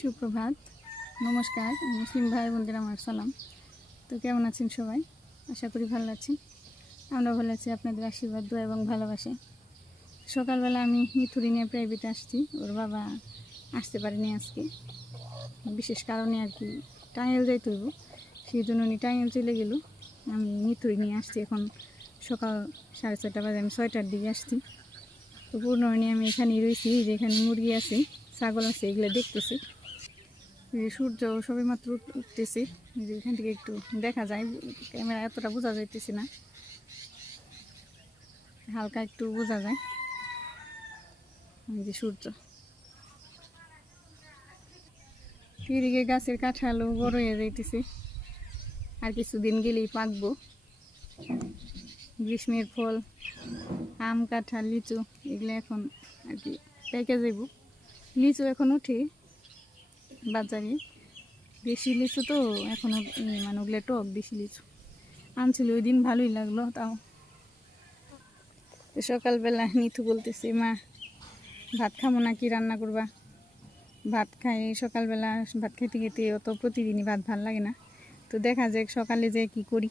সুপ্রভাত, নমস্কার মুসলিম ভাই বোনদের আমার সালাম। তো কেমন আছেন সবাই? আশা করি ভালো আছেন। আমরা ভালো আছি আপনাদের আশীর্বাদ, দোয়া এবং ভালোবাসে। সকালবেলা আমি মিথুরি নিয়ে প্রাইভেটে আসছি। ওর বাবা আসতে পারেনি আজকে, বিশেষ কারণে আর কি টাঙ্গাইল যাইতে হইব, সেই জন্য উনি টাঙ্গাইল চলে গেল। আমি মিথুরি নিয়ে আসছি। এখন সকাল 6:30 বাজে, আমি 6টার দিকে আসছি। তো পূর্ণ নিয়ে আমি এখানেই রয়েছি, যেখানে মুরগি আছে, ছাগল আছে, এগুলো দেখতেছি। সূর্য সবে মাত্র উঠতেছে, এখান থেকে একটু দেখা যায়, ক্যামেরা এতটা বোঝা যাইতেছে না, হালকা একটু বোঝা যায় যে সূর্য। এদিকে গাছের কাঁঠালও বড় হয়ে যাইতেছে, আর কিছুদিন গেলেই পাকবো। গ্রীষ্মের ফল আম, কাঁঠাল, লিচু এগুলো এখন আর কি পেকে যাইব। লিচু এখন উঠে বাজারে, দেশি লিচু তো এখনও মানে ওগুলো টক, দেশি লিচু আনছিল ওই দিন, ভালোই লাগলো। তাও সকালবেলা নিথু বলতেছে, মা ভাত খাবো না, কি রান্না করবা? ভাত খাই, সকালবেলা ভাত খেতে খেতে অত প্রতিদিনই ভাত ভাল লাগে না। তো দেখা যাক সকালে যে কি করি,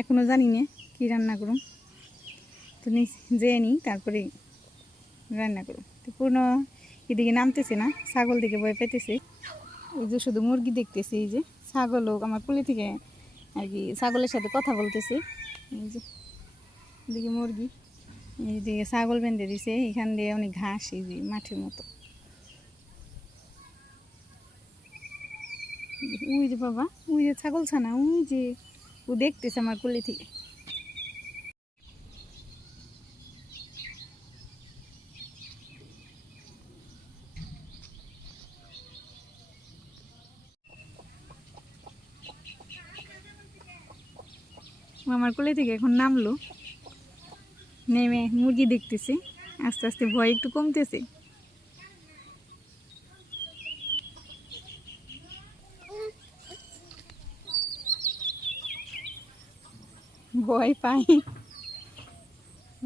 এখনও জানি না কি রান্না করুম। তো যেয়ে নিই, তারপরে রান্না করুম। তো পূর্ণ এদিকে নামতেছে না, ছাগল দিকে ভয় পেতেছে। এই যে শুধু মুরগি দেখতেছি, এই যে ছাগলও আমার কুলি থেকে আর কি ছাগলের সাথে কথা বলতেছে। এই যে এদিকে মুরগি, এইদিকে ছাগল বেঁধে দিছে, এখান দিয়ে অনেক ঘাস, এই যে মাঠের মতো। ওই যে বাবা, ওই যে ছাগল ছানা, ওই যে ও দেখতেছে আমার কুলি থেকে। আমার কোলে থেকে এখন নামলো, নেমে মুরগি দেখতেছে। আস্তে আস্তে ভয় একটু কমতেছে। ভয় পাই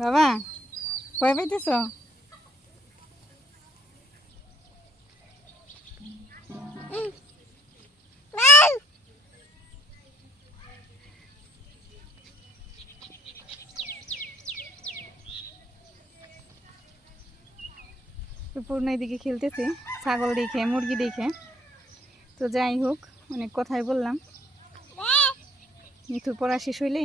বাবা, ভয় পাইতেছ? পূর্ণ এদিকে খেলতেছে ছাগল দেখে, মুরগি দেখে। তো যাই হোক, অনেক কথাই বললাম। মিথুর পড়া শেষ হইলে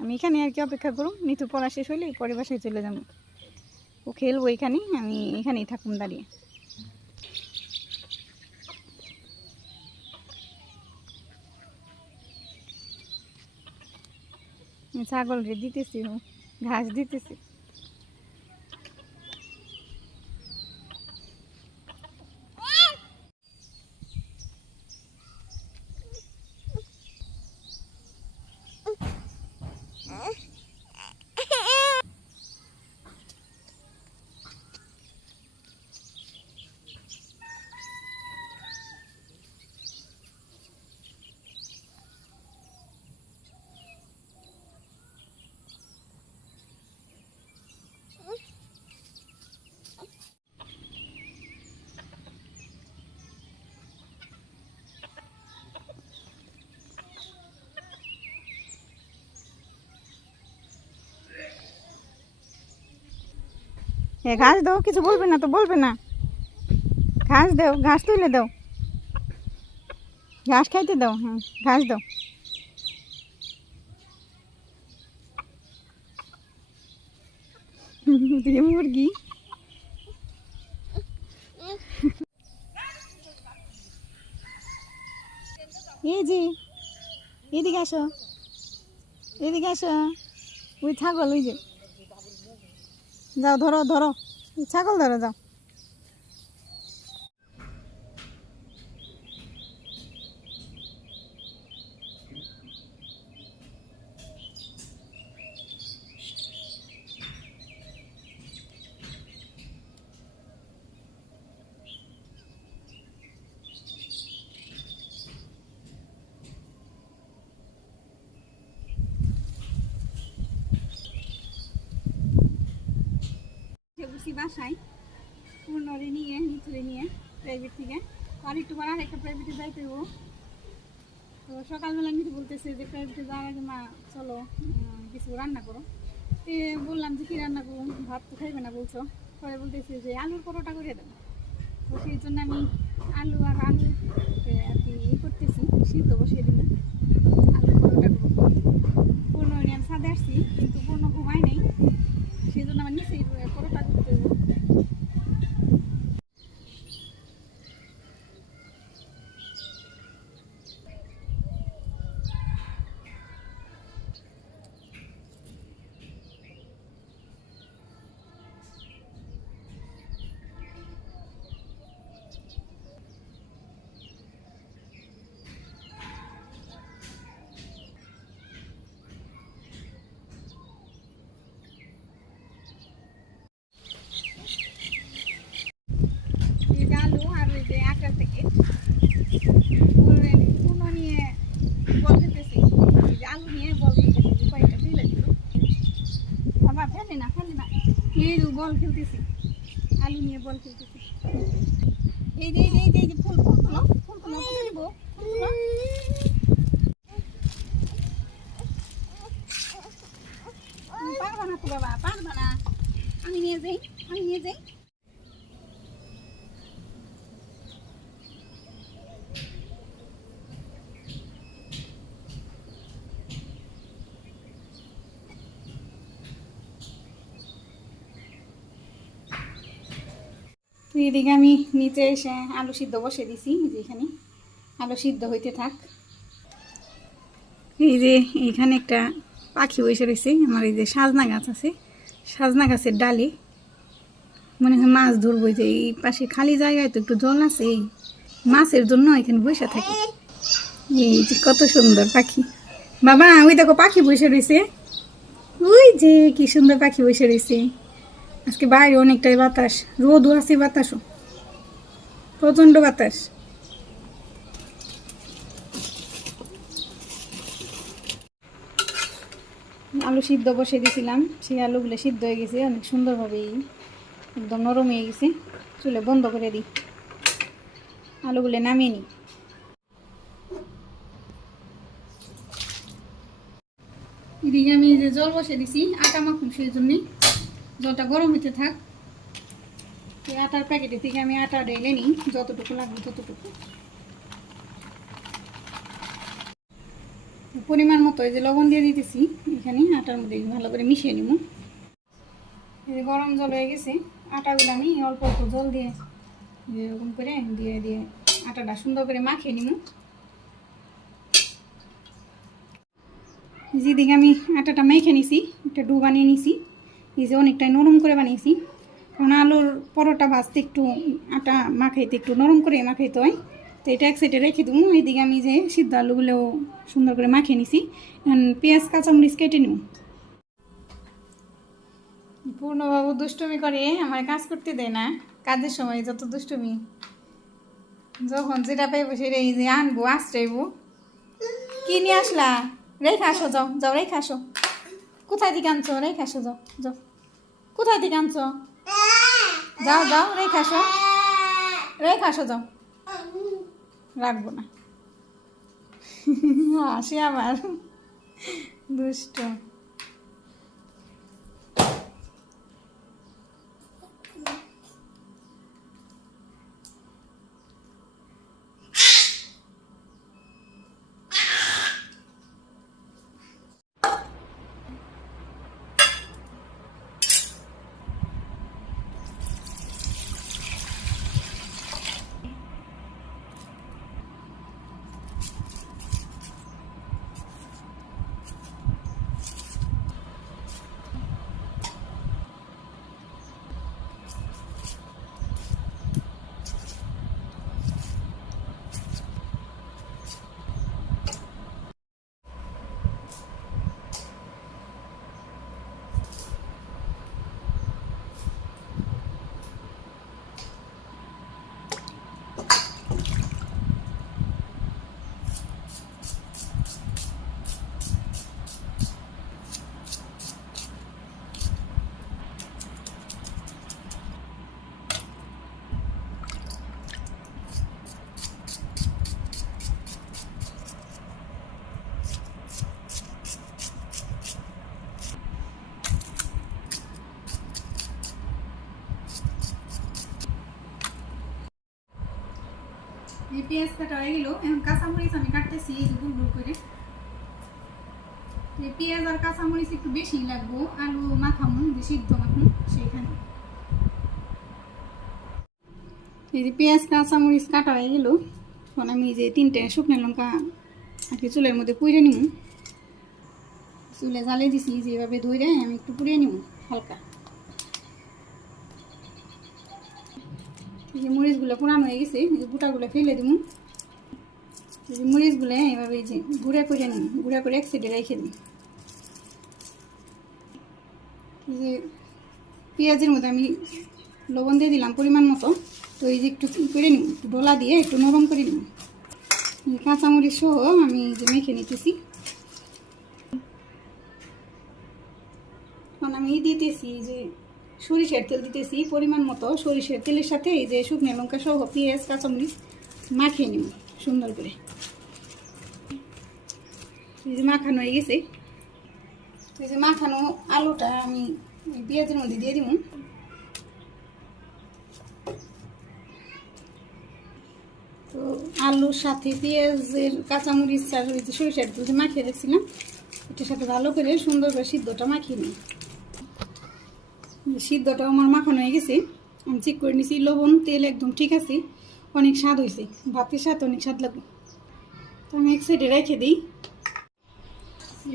আমি এখানে আর কি অপেক্ষা করুম। মিথুর পড়া শেষ হইলে পরে বাসায় চলে যাবো, ও খেলবো এখানে, আমি এখানেই থাকুম দাঁড়িয়ে। ছাগল রে দিতেছি, ঘাস দিতেছি। ঘাস দাও, কিছু বলবে না তো, বলবে না। ঘাস দাও, ঘাস তুলে দাও, ঘাস খাইতে দাও। হ্যাঁ, ঘাস দাও। মুরগি এই যে, এদিকে আসো, এদিকে আসো। ওই ছাগল, ওই যে, যাও ধরো ধরো, ছাগল ধরো, যাও। বাসায় পূর্ণরে নিয়ে, মিথুরে নিয়ে প্রাইভেট থেকে আর একটু বার একটা প্রাইভেটে যাইতে হবো। তো সকালবেলা নিতে বলতেছে যে প্রাইভেটে যাওয়ার আগে মা চলো কিছু রান্না করো। বললাম যে কী রান্না করুন, ভাত তো খাইবে না বলছো। পরে বলতেছে যে আলুর পরোটা করে দেবো। তো সেই জন্য আমি আলু আর কি করতেছি, সিদ্ধ বসিয়ে দিব। আলুর পরোটা করবো। পূর্ণ নিয়ে আমি ছাদে আসছি, কিন্তু পূর্ণ ঘুমাই নেই, সেই জন্য আমার নিচেই পরোটা করতে দেবো। এই যে আলু আর ওই যে আটার প্যাকেট পূর্ণ নিয়ে বল খেলতেছি। এই যে আলু নিয়ে বল খেলতেছি, কয়েকটা ফেলে দিল। বাবা ফেলে না এই যে বল খেলতেছি, আলু নিয়ে বল খেলতেছি। এই যে এই যে ফুল তুলো তুলে দিব, ফুল তুলো। পারবা না তো বাবা, পারবা না, আমি নিয়ে যাই। তো এদিকে আমি নিচে এসে আলু সিদ্ধ বসে দিছি, যেখানে আলু সিদ্ধ হইতে থাক। এই যে এইখানে একটা পাখি বসে রয়েছে আমার, এই যে সাজনা গাছ আছে, সাজনা গাছের ডালে মনে হয় মাছ ধরবো। যে এই পাশে খালি জায়গায় তো একটু জল আছে, এই মাছের জন্য এখানে বসে থাকে। এই যে কত সুন্দর পাখি, বাবা ওই দেখো পাখি বসে রয়েছে, ওই যে কি সুন্দর পাখি বসে রয়েছে। আজকে বাইরে অনেকটাই বাতাস, রোদও আছে, বাতাসও প্রচণ্ড বাতাস। আলু সিদ্ধ বসে দিয়েছিলাম, সেই আলুগুলো সিদ্ধ হয়ে গেছে অনেক সুন্দরভাবে, একদম নরম হয়ে গেছে। চুলে বন্ধ করে দিই, আলুগুলো নামিয়ে নিই। এদিকে আমি যে জল বসে দিছি আটা মাখুন, সেই জন্যে জলটা গরম হতে থাক। এই আটার প্যাকেটের থেকে আমি আটা ঢেলে নিই, যতটুকু লাগবে ততটুকু পরিমাণ মতো। এই যে লবণ দিয়ে দিতেছি এখানে আটার মধ্যে, ভালো করে মিশিয়ে নিব। এই যে গরম জল হয়ে গেছে, আটাগুলো আমি অল্প অল্প জল দিয়ে এরকম করে দিয়ে দিয়ে আটাটা সুন্দর করে মাখিয়ে নিব। যেদিকে আমি আটাটা মেখে নিছি, একটা ডু বানিয়ে নিছি। এই যে অনেকটাই নরম করে বানিয়েছি, কারণ আলুর পরোটা ভাজতে একটু আটা মাখাইতে একটু নরম করে মাখাইতে হয়। তো এটা এক সাইডে রেখে দেবো। এইদিকে আমি যে সিদ্ধ আলুগুলোও সুন্দর করে মাখিয়ে নিছি। পেঁয়াজ কাঁচামরিচ কেটে নেব। পূর্ণবাবু দুষ্টুমি করে, আমার কাজ করতে দেয় না। কাজের সময় যত দুষ্টুমি, যখন যেটা পাইবো সেটা এই যে আনবো, আশ্রয়বো। কি নিয়ে আসলা? রেখে আসো, যাও যাও রেখে আসো। কোথায় দিকে আনছো? রেখে আসো, যাও যাও। কোথায় দিকে আনছো? যাও যাও রেখে আসো, রেখে আসো, যাও। রাখবো না, আসে আবার দুষ্ট। এই পেঁয়াজ কাটা হয়ে গেল, এখন কাঁচামরিচ আমি কাটতেছি এই যে গুল গুল করে। এই পেঁয়াজ আর কাঁচামরিচ একটু বেশি লাগবো, আলু মাখামু যে সিদ্ধ মাখুন সেইখানে। এই যে পেঁয়াজ কাঁচামরিচ কাটা হয়ে গেল, এখন আমি যে 3টে শুকনো লঙ্কা আর কি চুলের মধ্যে পুড়ে নিব। চুলে জ্বালিয়ে দিছি, যেভাবে ধরে আমি একটু পুড়িয়ে নিব হালকা। এই যে মরিচগুলো পুরানো হয়ে গেছে, এই যে গুঁটাগুলো ফেলে দিব। এই যে মরিচগুলো এইভাবে এই যে গুঁড়া করে নিব, গুঁড়া করে এক সাইডে রেখে দিই। এই যে পেঁয়াজের মধ্যে আমি লবণ দিয়ে দিলাম পরিমাণ মতো। তো এই যে একটু করে নিব, একটু ডোলা দিয়ে একটু নরম করে নিব। কাঁচামরিচ সহ আমি যে মেখে নিতেছি। এখন আমি দিতেছি যে সরিষার তেল দিতেছি পরিমাণ মতো। সরিষার তেলের সাথে এই যে শুকনো লঙ্কা সহ পেঁয়াজ কাঁচামরিচ মাখিয়ে নিব সুন্দর করে। এই যে মাখানো হয়ে গেছে, এই যে মাখানো আলুটা আমি পেঁয়াজের মধ্যে দিয়ে দিব। তো আলুর সাথে পেঁয়াজের কাঁচামরিচ আর ওই যে সরিষার তেল মাখিয়ে রেখেছিলাম, এটার সাথে ভালো করে সুন্দর করে সিদ্ধটা মাখিয়ে নিই। সিদ্ধটা আমার মাখানো হয়ে গেছে, আমি চেক করে নিছি, লবণ তেল একদম ঠিক আছে, অনেক স্বাদ হয়েছে, ভাতের সাথে অনেক স্বাদ লাগবে। তো আমি এক সাইডে রেখে দিই।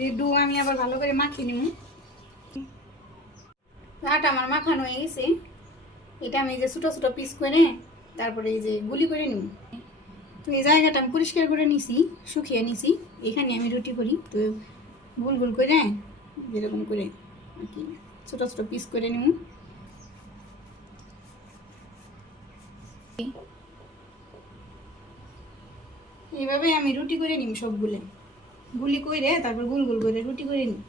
এই ডো আমি আবার ভালো করে মাখিয়ে নিব। আটা আমার মাখানো হয়ে গেছে, এটা আমি এই যে ছোটো ছোটো পিস করে তারপরে এই যে গুলি করে নিব। তো এই জায়গাটা আমি পরিষ্কার করে নিছি, শুকিয়ে নিছি। এখানে আমি রুটি করি, তো গোল গোল করে যেরকম করে আর কি ছোটো ছোটো পিস করে নিব। এইভাবে আমি রুটি করে নিব সবগুলো, গুলি করে তারপর গোল গোল করে রুটি করে নিব।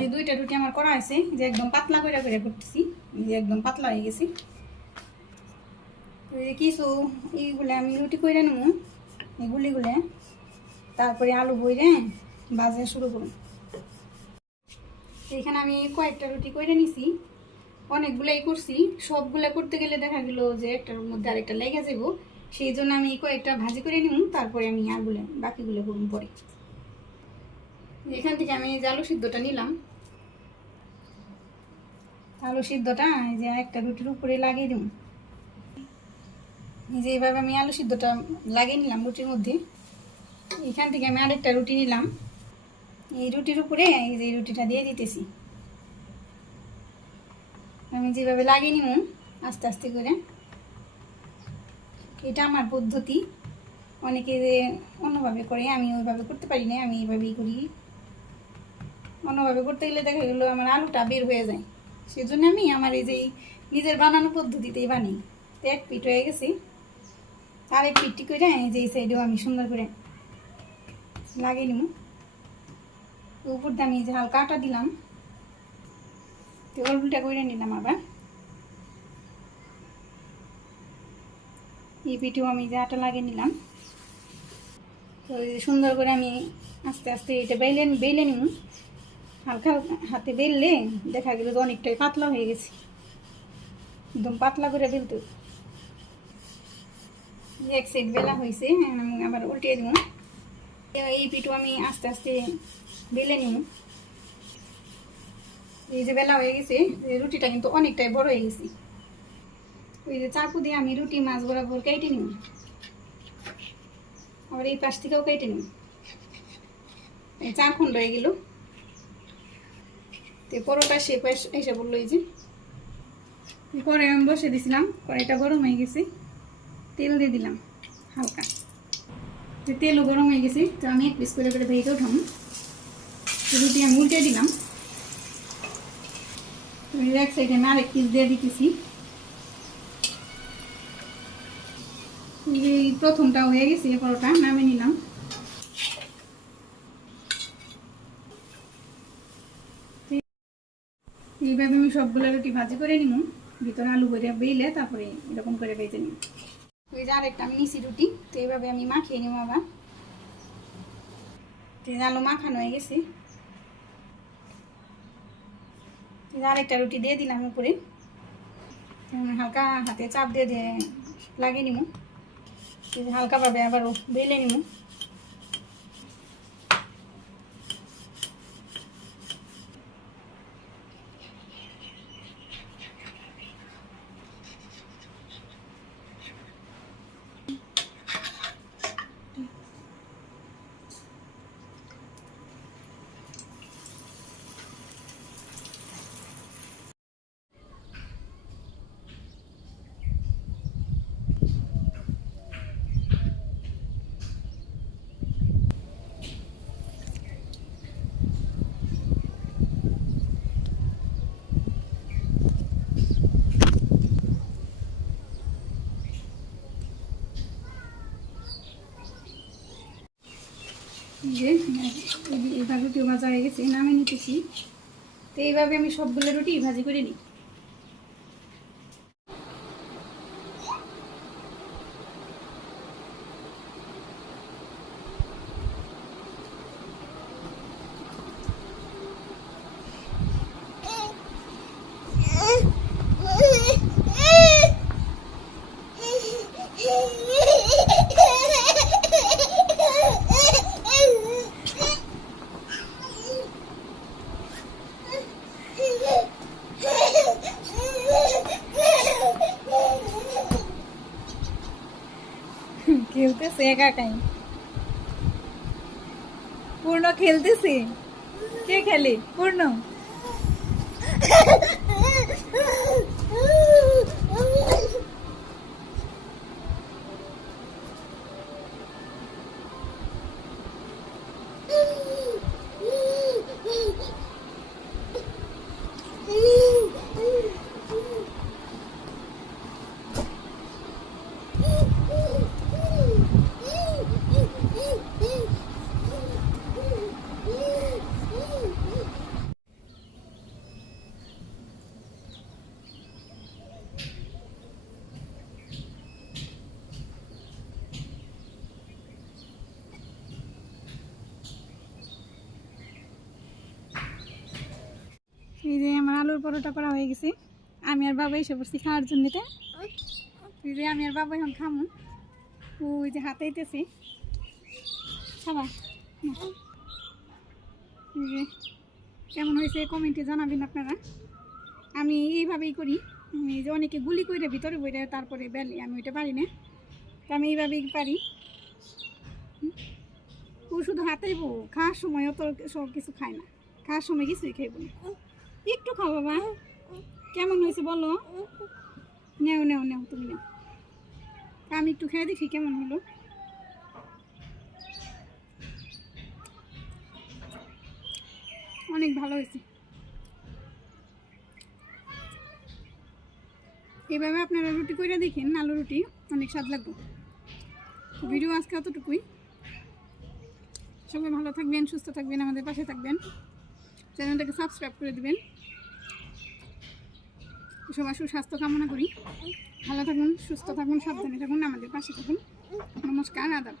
এই 2টা রুটি আমার করা আছে, যে একদম পাতলা করে করে করতেছি, যে একদম পাতলা হয়ে গেছে। তো এই কিছু এইগুলো আমি রুটি করে নেব, এই গুলিগুলো তারপরে আলু বইরে ভাজা শুরু করব। এখানে আমি কয়েকটা রুটি করে নিছি, অনেকগুলাই করছি। সবগুলা করতে গেলে দেখা গেল যে একটার মধ্যে আরেকটা লেগে যাব, সেই জন্য আমি কয়েকটা ভাজি করে নিব, তারপরে আমি আরগুলো বাকিগুলো করব পরে। এখান থেকে আমি যে আলু সিদ্ধটা নিলাম, আলু সিদ্ধটা এই যে একটা রুটির উপরে লাগিয়ে দিব। এই যে এইভাবে আমি আলু সিদ্ধটা লাগিয়ে নিলাম রুটির মধ্যে। এখান থেকে আমি আরেকটা রুটি নিলাম, এই রুটির উপরে এই যে রুটিটা দিয়ে দিতেছি। আমি যেভাবে লাগিয়ে নিব আস্তে আস্তে করে, এটা আমার পদ্ধতি। অনেকে যে অন্যভাবে করে, আমি ওইভাবে করতে পারি না, আমি এইভাবেই করি। অন্যভাবে করতে গেলে দেখা গেলো আমার আলুটা বের হয়ে যায়, সেজন্য আমি আমার এই যে নিজের বানানো পদ্ধতিতেই বানাই। তো এক পিঠ হয়ে গেছি, আর এক পিঠটি করে এই যে এই সাইডেও আমি সুন্দর করে লাগিয়ে নিব। উপর দিয়ে আমি যে হালকা আটা দিলাম, তো অল্পটা করে নিলাম। আবার এই পিঠেও আমি যে আটা লাগিয়ে নিলাম। তো সুন্দর করে আমি আস্তে আস্তে এটা বেলে নিব। হালকা হাতে বেললে দেখা গেল যে অনেকটাই পাতলা হয়ে গেছে, একদম পাতলা করে বেলতে। এক সাইড বেলা হয়েছে, আমি আবার উল্টিয়ে দিব। এই পিঠু আমি আস্তে আস্তে বেলে নিব। এই যে বেলা হয়ে গেছে, রুটিটা কিন্তু অনেকটাই বড় হয়ে গেছে। ওই যে চাকু দিয়ে আমি রুটি মাছ বরাবর কেটে নিব, আবার এই পাশ থেকেও কেটে নিব। এই 4 খন্ড হয়ে গেল। তো পরোটা শেপ এসে বললো। এই যে কড়াই আমি বসে দিয়েছিলাম, কড়াইটা গরম হয়ে গেছে, তেল দিয়ে দিলাম হালকা। তেলও গরম হয়ে গেছে, তো আমি এক পিস করে করে ভেজে উঠাম। রুটি আমি উল্টে দিলাম, এক সাইডে আমি আরেক পিস দিয়ে দিতেছি। এই প্রথমটা হয়ে গেছে, পরোটা নামিয়ে নিলাম। এইভাবে আমি সবগুলো রুটি ভাজি করে নিব, ভিতরে আলু ভরে বেলে তারপরে এরকম করে ভেজে নিব। এই যে আরেকটা আমি নিছি রুটি, তো এইভাবে আমি মাখিয়ে নিব। আবার আলু মাখানো হয়ে গেছে, আরেকটা রুটি দিয়ে দিলাম উপরে, হালকা হাতে চাপ দিয়ে দিয়ে লাগিয়ে নিব, হালকাভাবে আবারও বেলে নিব। যে এইভাবে রুটিও ভাজা হয়ে গেছে, নামে নিতেছি। তো এইভাবে আমি সবগুলো রুটি ভাজি করে নিই। খেলতেছে একা একাই, পূর্ণ খেলতেছে। কে খেলে? পূর্ণ। এই যে আমার আলুর পরোটা করা হয়ে গেছে, আমি আর বাবা এসে পড়ছি খাওয়ার জন্য। এই যে আমি আর বাবা এখন খামু, ওই যে হাতাইতেছি খাবার। এই যে কেমন হয়েছে কমেন্টে জানাবেন আপনারা। আমি এইভাবেই করি, এই যে অনেকে গুলি করে ভিতরে বইরে তারপরে বেলে, আমি ওইটা পারি না, তো আমি এইভাবেই পারি। ও শুধু হাতাইব, খাওয়ার সময়ও তো সব কিছু খায় না, খাওয়ার সময় কিছুই খাইব না। একটু খাও বাবা, কেমন হয়েছে বলো? নেও নেও নেও, তুমি নেও। আমি একটু খেয়ে দেখি কেমন হলো। অনেক ভালো হয়েছে। এইভাবে আপনারা রুটি করে দেখেন, আলু রুটি অনেক স্বাদ লাগবে। ভিডিও আজকে অতটুকুই। সবাই ভালো থাকবেন, সুস্থ থাকবেন, আমাদের পাশে থাকবেন, চ্যানেলটাকে সাবস্ক্রাইব করে দেবেন। সবার সুস্বাস্থ্য কামনা করি। ভালো থাকুন, সুস্থ থাকুন, সাবধানে থাকুন, আমাদের পাশে থাকুন। নমস্কার, আদাব।